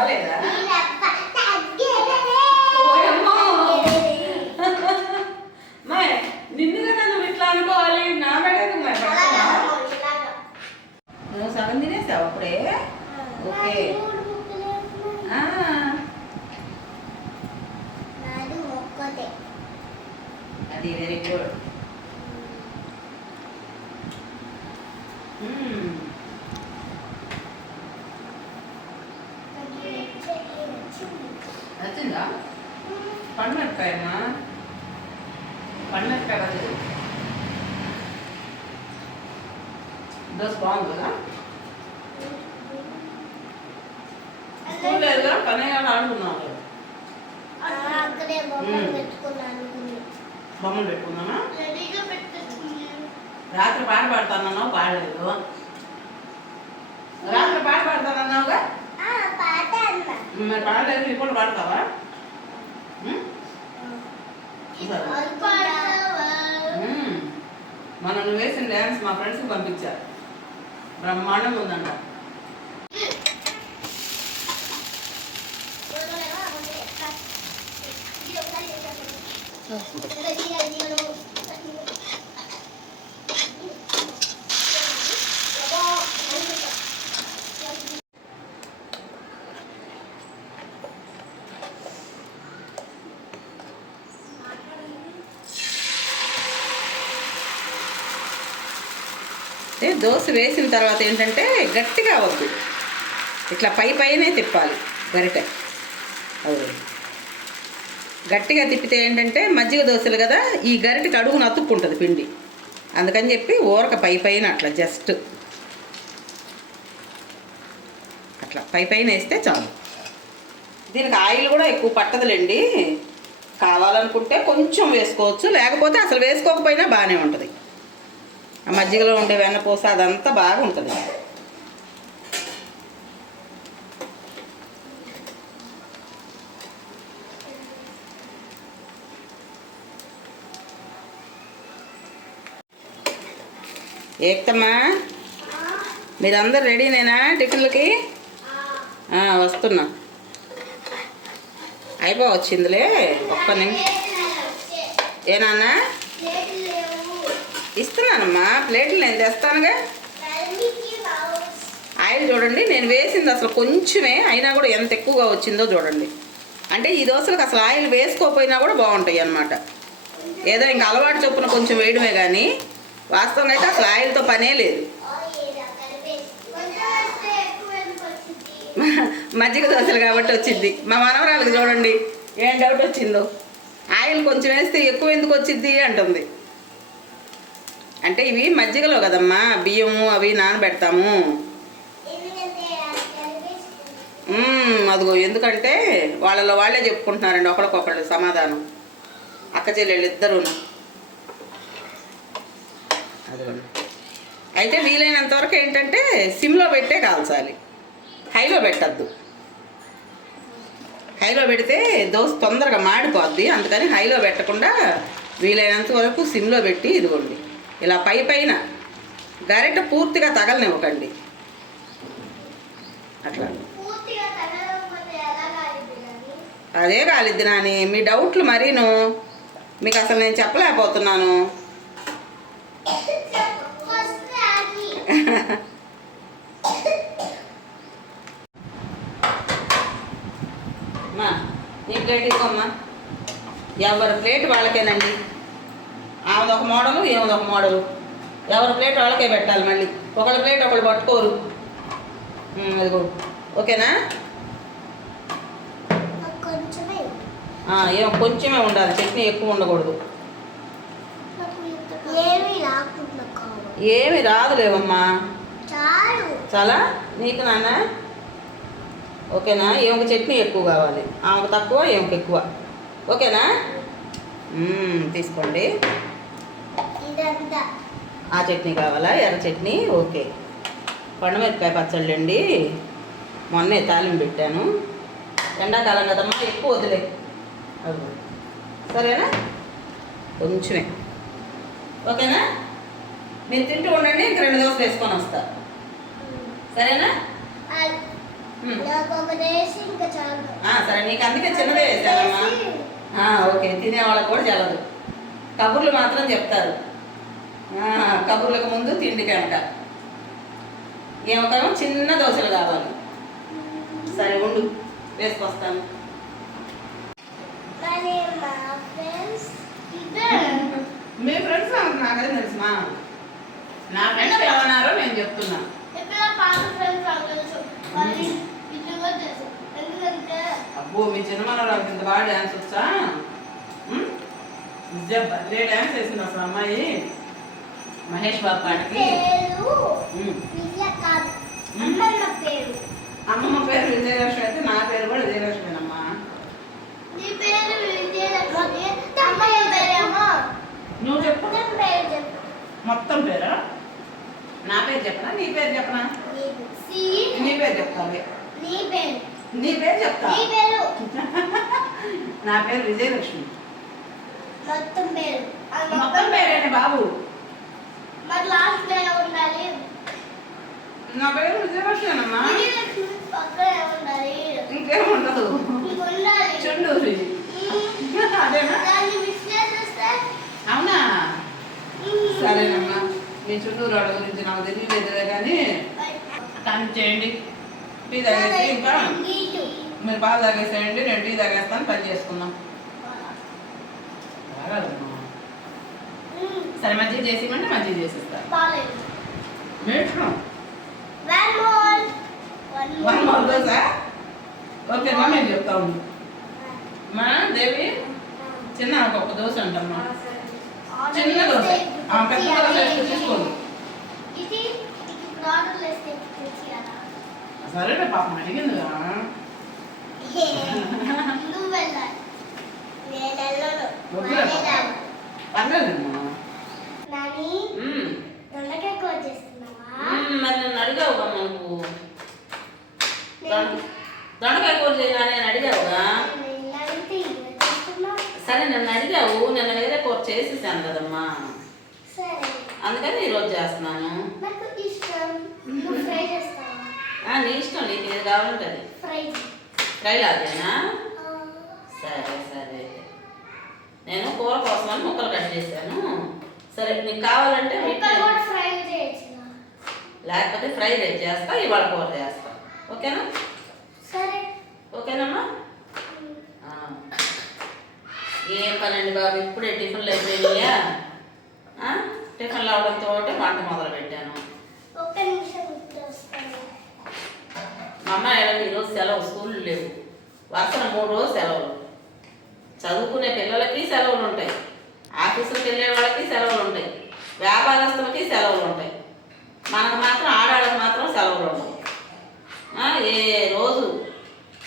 ¿vale? Dosa బాగుంది కదా? ఆడుకున్నావు. బొమ్మలు పెట్టుకున్నాను. పెట్టేసుకున్నాను రాత్రి పాట పాడతానన్నావు? పాడలేదు. రాత్రి పాట పాడతానన్నావుగా? మరి పాడలేదు ఇప్పుడు పాడతావా? నువ్వు వేసిన డ్యాన్స్ మా ఫ్రెండ్స్కి పంపించారు బ్రహ్మాండంగా ఉందంట. దోశ వేసిన తర్వాత ఏంటంటే గట్టిగా అవ్వద్దు. ఇట్లా పై పైనే తిప్పాలి గరిటె. అవును. గట్టిగా తిప్పితే ఏంటంటే మజ్జిగ దోశలు కదా ఈ గరిటకి అడుగున అతుక్కుంటుంది పిండి. అందుకని చెప్పి ఊరక పై పైన అట్లా జస్ట్ అట్లా పై పైన వేస్తే చాలు. దీనికి ఆయిల్ కూడా ఎక్కువ పట్టదులేండి. కావాలనుకుంటే కొంచెం వేసుకోవచ్చు లేకపోతే అసలు వేసుకోకపోయినా బాగానే ఉంటుంది. ఆ మజ్జిగలో ఉండే వెన్నపూస అదంతా బాగుంటుంది. ఏక్తమ్మా? మీరందరు రెడీనేనా టిఫిన్లకి? వస్తున్నా. అయిపో వచ్చిందిలే. ఒక్క నిమిషం ఏనా ఇస్తున్నానమ్మా. ప్లేట్లు నేను తెస్తానుగా. ఆయిల్ చూడండి నేను వేసింది అసలు కొంచెమే అయినా కూడా ఎంత ఎక్కువగా వచ్చిందో చూడండి. అంటే ఈ దోశలకు అసలు ఆయిల్ వేసుకోకపోయినా కూడా బాగుంటాయి అన్నమాట. ఏదో ఇంకా అలవాటు చొప్పున కొంచెం వేయడమే కానీ వాస్తవంగా అయితే అసలు ఆయిల్తో పనే లేదు. మజ్జిగ దోశలు కాబట్టి వచ్చింది. మా మనవరాలకు చూడండి ఏం డౌట్ వచ్చిందో. ఆయిల్ కొంచెం వేస్తే ఎక్కువ ఎందుకు వచ్చింది అంటుంది. అంటే ఇవి మజ్జిగలో కదమ్మా బియ్యము అవి నానబెడతాము. అదిగో ఎందుకంటే వాళ్ళలో వాళ్ళే చెప్పుకుంటున్నారండి ఒకరికొకళ్ళు సమాధానం. అక్క చెల్లెళ్ళు ఇద్దరును. అదిగోండి. అయితే వీలైనంత వరకు ఏంటంటే సిమ్లో పెట్టే కాల్చాలి. హైలో పెట్టద్దు. హైలో పెడితే దోశ తొందరగా మాడిపోద్ది. అందుకని హైలో పెట్టకుండా వీలైనంత వరకు సిమ్లో పెట్టి ఇదిగోండి. ఇలా పై పైన గరిట పూర్తిగా తగలనివ్వకండి. అట్లా. అదే కాలిద్ది నాని మీ డౌట్లు మరీను. మీకు అసలు నేను చెప్పలేకపోతున్నాను. నీ ప్లేట్ ఇవ్వమ్మా. ఎవరి ప్లేట్ వాళ్ళకేనండి? ఆమెది ఒక మోడలు ఏమది ఒక మోడలు. ఎవరి ప్లేట్ వాళ్ళకే పెట్టాలి మళ్ళీ. ఒకళ్ళ ప్లేట్ ఒకళ్ళు పట్టుకోరు. అదిగో. ఓకేనా? నాకు కొంచెమే ఆ, ఏం కొంచెమే ఉండాలి. చట్నీ ఎక్కువ ఉండకూడదు. ఏమీ ఏమి రాదులేవమ్మా చాలు. నీకు నాన్న? ఓకేనా? ఏమొక చట్నీ ఎక్కువ కావాలి. ఆమెకు తక్కువ ఏమొక ఎక్కువ. ఓకేనా? తీసుకోండి. ఆ చట్నీ కావాలా? ఎర్ర చట్నీ? ఓకే. పండుమిరపకాయ పచ్చళ్ళు అండి. మొన్నే తాలింపు పెట్టాను. ఎండాకాలం కదమ్మా ఎక్కువ వదిలే సరేనా? కొంచెమే. ఓకేనా? మీరు తింటూ ఉండండి ఇంక రెండు దోశలు వేసుకొని వస్తా. సరేనా? సరే. నీకు అందుకే చిన్నదే వేసానమ్మా. ఆ, ఓకే. తినే వాళ్ళకి కూడా చల్లదు కబుర్లు మాత్రం చెప్తారు. కబుర్లకు ముందు తిండికి వెనక ఏమొకేమో చిన్న దోశలు కావాలి. సరే ఉండు. వేసుకొస్తాను. మా ఫ్రెండ్స్ మీ నాకదే తెలుసుమా? నా ఫ్రెండ్స్ ఏమన్నారో నేను చెప్తున్నా. తెలుసు. తెలుసు. అబ్బో మీ చిన్న మనవరాలకి ఇంత బాగా డ్యాన్స్ వచ్చా? నిజం డ్యాన్స్ వేసింది అసలు అమ్మాయి. మహేష్ బాబు పాటకి పేరు? ఉమ్. విజయ కాదు అమ్మమ్మ పేరు. అమ్మమ్మ పేరు విజయలక్ష్మి అయితే నా పేరు కూడా విజయలక్ష్మినమ్మా. నీ పేరు విజయలక్ష్మి. అమ్మమ్మ పేరేమో నువ్వు చెప్పు. మొత్తం పేరు చెప్పు. మొత్తం పేరా? నా పేరు చెప్పనా? నీ పేరు చెప్పనా? నీది. సి నీ పేరు చెప్తావి నీ పేరు. నీ పేరు చెప్తా. నీ పేరు. నా పేరు విజయలక్ష్మి. మొత్తం పేరు. అది మొత్తం పేరేనే బాబు? మరి లాస్ట్ పేరు ఉండాలి? నా పేరు పక్కన ఉండాలి? ఇంకేం ఉండదు. ఉండాలి. చుండూరి అదేనా? దాన్ని అవునా? సరేనమ్మా. మీ చుట్టూరు వాళ్ళ గురించి నాకు తెలియలేదులే కానీ కానీ చేయండి. టీ తాగేసి ఇంకా మీరు పాలు తాగేసేయండి నేను టీ తాగేస్తాను పని చేసుకుందాం. తాగాలమ్మా. సరే మజ్జిగ చేసి ఇవ్వండి మజ్జిగ చేసిస్తాను. వన్ మోర్ ఓకే అమ్మా నేను చెప్తా ఉండు మా దేవి చిన్న ఒక దోశ అంటమ్మా చిన్న దోశ. పెద్ద దోశ తెచ్చియాలా? సరేలే పాపం అడిగింది కదా. నువ్వు వెళ్ళాలి నేను వెళ్ళను వద్దులే నానే పాపం. రాను. పర్లేదమ్మా నాని మ్మ్. దొండకాయ కూర చేస్తున్నావా మ్మ్, మరి నన్ను అడిగావుగా మనకు నేను- దొండకాయ కూర చేయాలని అని అడిగావుగా నేను అడిగితే ఇవే చేస్తున్నావు సరే నన్ను అడిగావు నేను వేరే కూర చేసేసాను కదమ్మా సరే అందుకని ఈరోజు చేస్తున్నాను నాకు ఇష్టం నువ్వు ఫ్రై చేస్తావా ఆ, నీ ఇష్టం కావాలంటే అది ఫ్రై లాదేనా సరే సరే. నేను కూర కోసమని ముక్కలు కట్ చేశాను. సరే నీకు కావాలంటే లేకపోతే ఫ్రై చేస్తా ఇవాళ కూర చేస్తా. ఓకేనా? సరే. ఓకేనమ్మా. ఏం పనండి బాబు ఇప్పుడే టిఫిన్లు అయిపోయినాయా? టిఫిన్లు అవడంతో వంట మొదలు పెట్టాను ఒక్క నిమిషం ఇప్పుడు వస్తాను అమ్మాయిలకు ఈరోజు సెలవు స్కూళ్ళు లేవు. వరుసన మూడు రోజు సెలవులు. చదువుకునే పిల్లలకి సెలవులు ఉంటాయి. ఆఫీసులకు వెళ్ళే వాళ్ళకి సెలవులు ఉంటాయి. వ్యాపారస్తులకి సెలవులు ఉంటాయి. మనకు మాత్రం ఆడవాళ్ళకి మాత్రం సెలవులు ఉంటాయి ఏ రోజు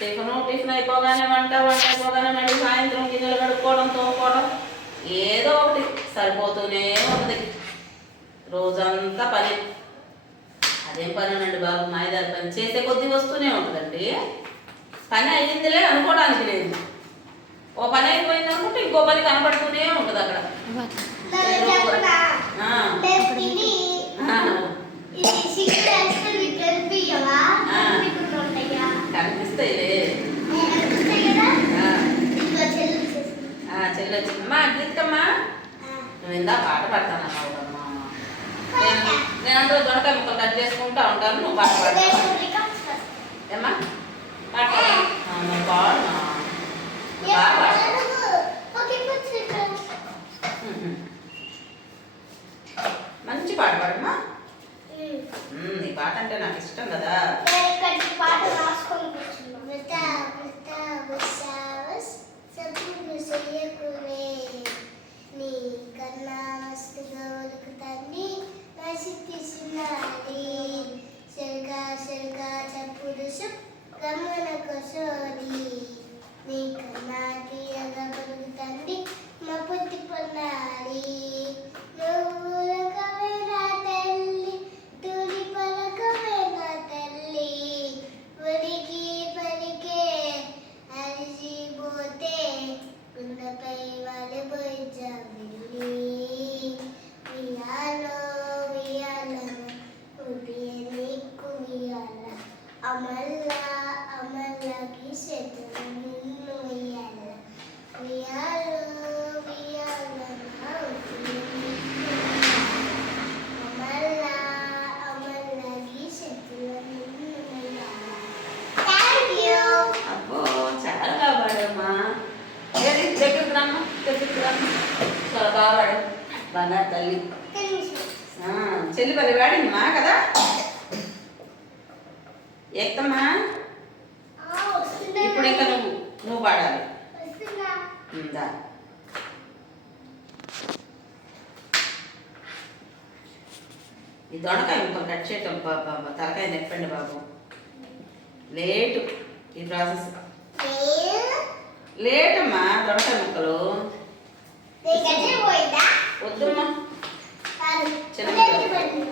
టిఫిన్ టిఫిన్ అయిపోగానే వంట వంట అయిపోగానే మళ్ళీ సాయంత్రం గిన్నెలు కడుక్కోవడం తోముకోవడం ఏదో ఒకటి సరిపోతూనే ఉంది. రోజంతా పని. అదేం పని అండి బాబు మాయదారి పని. చేసే కొద్దీ వస్తూనే ఉంటుందండి. పని అయ్యిందిలే అనుకోవడానికి లేదు. ఓ పని అయిపోయింది అనుకుంటే ఇంకో పని కనబడుతూనే ఉంటుంది అక్కడ. నన్ను చెప్పనా ఆ, నేను తిని ఆ, ఇది సిక్స్ వేస్తే నీకు కనిపించవా ఆ. కనిపించకుండా ఉంటాయా కనిపిస్తాయిలే నేను కనిపిస్తాయి కదా ఆ, ఇంట్లో చెల్లి చేసి ఆ, చెల్లి వచ్చిందమ్మా గీతమ్మా నువ్వు ఇందా పాట పాడతాను అమ్మా నేను నేను అందరూ దొండకాయ ముక్కలు కట్ చేసుకుంటా ఉంటాను അമല്ല അമല്ല పాడాలి ఈ దొండకాయ ఇంకొక కట్ చేయటం బాబా తలకాయ నెప్పండి బాబు. లేటు ఈ ప్రాసెస్. లేటమ్మా దొండకాయ ముక్కలు. వద్దమ్మా. చిన్న ముక్కలు.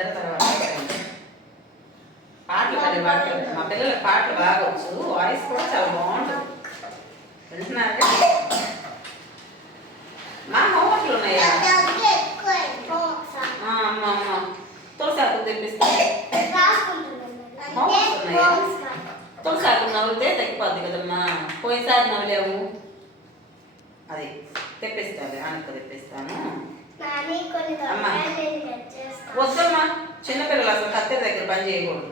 ఇద్దరు తర్వాత పాటలు మళ్ళీ పాటలు మా పిల్లలకు పాటలు బాగా వచ్చు. వాయిస్ కూడా చాలా బాగుంటుంది. వింటున్నారా మా హోంవర్క్లు ఉన్నాయా? అమ్మ అమ్మ. తులసాకు తెప్పిస్తా. హోంవర్క్స్ ఉన్నాయా? తులసాకు నవ్వుతే తగ్గిపోద్ది కదమ్మా. పోయినసారి నవ్వలేము అది తెప్పిస్తాను అనుకో తెప్పిస్తాను. అమ్మా. వద్దమ్మా. చిన్నపిల్లలు అసలు కత్తెర దగ్గర పని చేయకూడదు.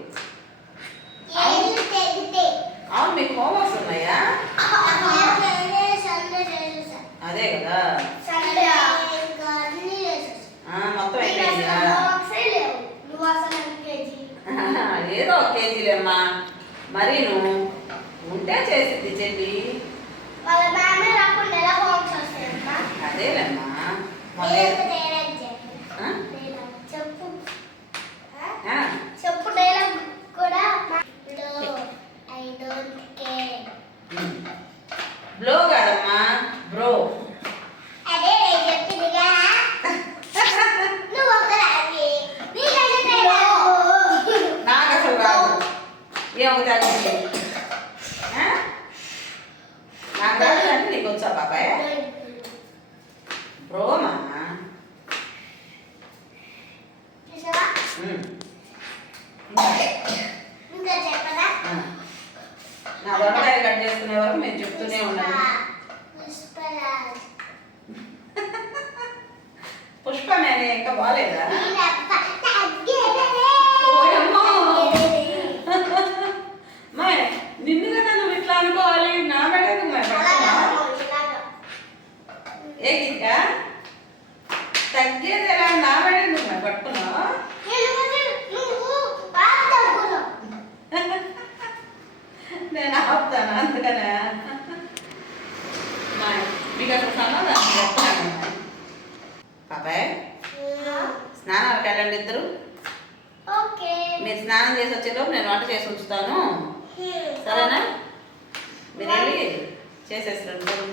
చేసేస్తాను.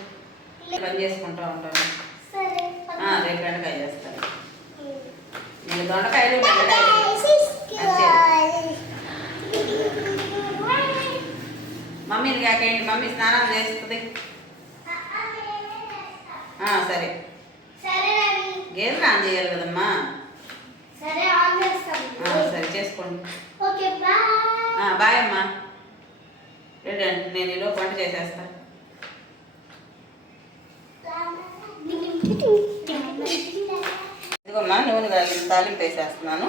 పని చేసుకుంటూ ఉంటాను. రేపు దొండకాయ చేస్తాను. నేను దొండకాయలు మమ్మీని కాకేయండి మమ్మీ స్నానం చేస్తుంది. సరే. గేదె ఆన్ చేయాలి కదమ్మా. సరే చేసుకోండి. బాయ్. అమ్మా. రెండు నేను ఈలోపు వంట చేసేస్తాను ఇదిగోమ్మా నూనె కాగిన తాలింపు వేసేస్తున్నాను.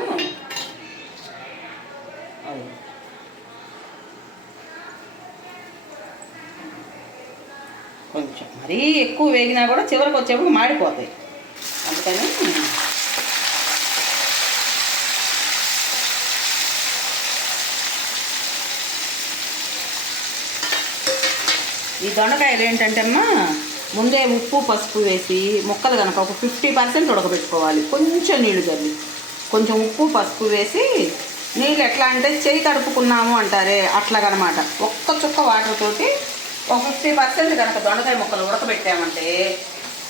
కొంచెం మరీ ఎక్కువ వేగినా కూడా చివరికి వచ్చేప్పుడు మాడిపోతాయి. అందుకని ఈ దొండకాయలు ఏంటంటే అమ్మా ముందే ఉప్పు పసుపు వేసి ముక్కలు కనుక ఒక ఫిఫ్టీ పర్సెంట్ ఉడకబెట్టుకోవాలి. కొంచెం నీళ్ళు చల్లి. కొంచెం ఉప్పు పసుపు వేసి నీళ్ళు ఎట్లా అంటే చేయి తడుపుకున్నాము అంటారే అట్లాగనమాట. ఒక్క చుక్క వాటర్ తోటి ఒక ఫిఫ్టీ పర్సెంట్ కనుక దొండకాయ ముక్కలు ఉడకబెట్టామంటే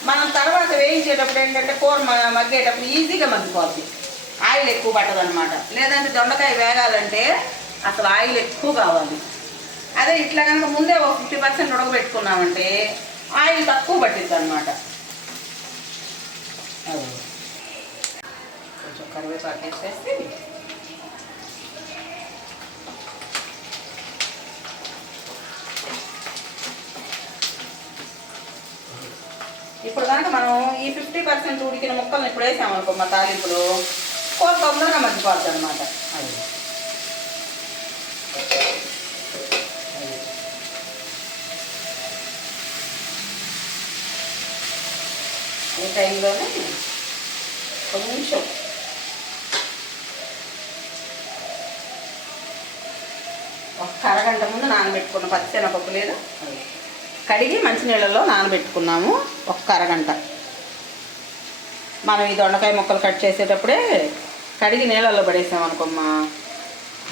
మనం తర్వాత వేయించేటప్పుడు ఏంటంటే కూర మగ్గేటప్పుడు ఈజీగా మగ్గిపోద్ది. ఆయిల్ ఎక్కువ పట్టదనమాట. లేదంటే దొండకాయ వేగాలంటే అసలు ఆయిల్ ఎక్కువ కావాలి. అదే ఇట్లా కనుక ముందే ఒక ఫిఫ్టీ పర్సెంట్ ఉడకబెట్టుకున్నామంటే ఆయిల్ తక్కువ పట్టిద్ది అనమాట కొంచెం కరివేపాకు వేసేసి ఇప్పుడు కనుక మనం ఈ ఫిఫ్టీ పర్సెంట్ ఉడికిన ముక్కల్ని ఇప్పుడు వేసామనుకో మా తాలింపులు కూర తొందరగా మగ్గిపోద్ది అనమాట అది. టైంలోనే కొంచెం ఒక అరగంట ముందు నానబెట్టుకున్న పచ్చిశనగపప్పు లేదు. కడిగి మంచినీళ్ళలో నానబెట్టుకున్నాము ఒక్క అరగంట. మనం ఈ దొండకాయ ముక్కలు కట్ చేసేటప్పుడే కడిగి నీళ్ళల్లో పడేసాం అనుకోమ్మా.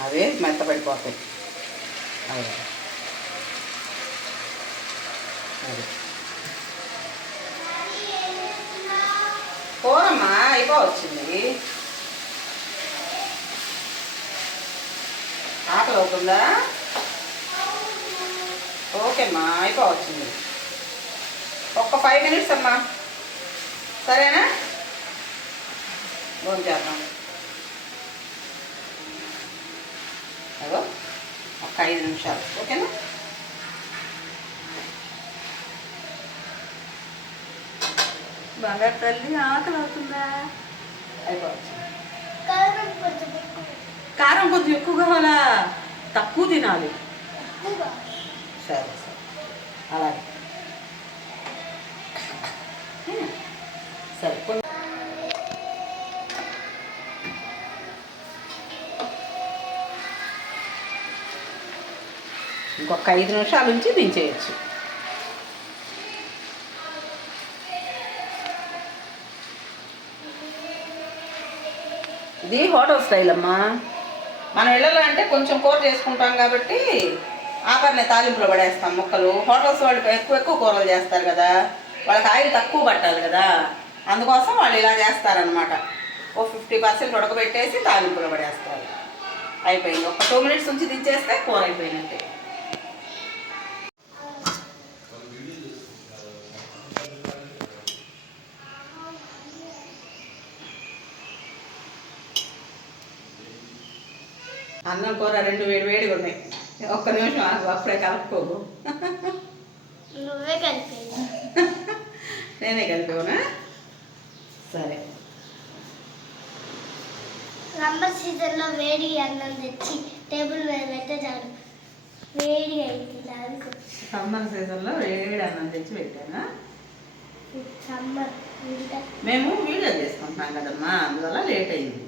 అవే మెత్తపడిపోతాయి అదే. కూరమ్మా అయిపోవచ్చింది. ఆకలి అవుతుందా? ఓకేమ్మా అయిపోవచ్చింది. ఒక్క ఫైవ్ మినిట్స్ అమ్మా. సరేనా? భోజనం చేద్దాం. అదో ఒక ఐదు నిమిషాలు. ఓకేనా? బంగారు తల్లి ఆకలి అవుతుందా? అయిపోవచ్చు కారం కొంచెం ఎక్కువ కావాలా? తక్కువ తినాలి. సరే సరే. అలాగే. సరే ఇంకొక ఐదు నిమిషాల నుంచి దించేయచ్చు. ఇది హోటల్ స్టైల్ అమ్మా. మనం ఇళ్ళలో అంటే కొంచెం కూర చేసుకుంటాం కాబట్టి ఆపరనే తాలింపులో పడేస్తాం ముక్కలు. హోటల్స్ వాళ్ళు ఎక్కువ ఎక్కువ కూరలు చేస్తారు కదా. వాళ్ళకి ఆయిల్ తక్కువ పట్టాలి కదా. అందుకోసం వాళ్ళు ఇలా చేస్తారనమాట ఓ ఫిఫ్టీ పర్సెంట్ ఉడకబెట్టేసి తాలింపులో పడేస్తారు. అయిపోయింది. ఒక టూ మినిట్స్ ఉంచి దించేస్తే కూర అయిపోయినట్టే. అన్నం కూర రెండు వేడి వేడిగా ఉన్నాయి. ఒక్క నిమిషం ఆగు, అప్పుడే కలుపుకోకు. నువ్వే కలిపి నేనే కలిపావునా? సరే. సమ్మర్ సీజన్లో వేడి అన్నం తెచ్చి టేబుల్ మీద పెడితే చాలు. వేడి అయింది దానికి. సమ్మర్ సీజన్లో వేడి అన్నం తెచ్చి పెట్టానా? సమ్మర్ మేము వీడియో చేసుకుంటున్నాం కదమ్మా అందువల్ల లేట్ అయింది.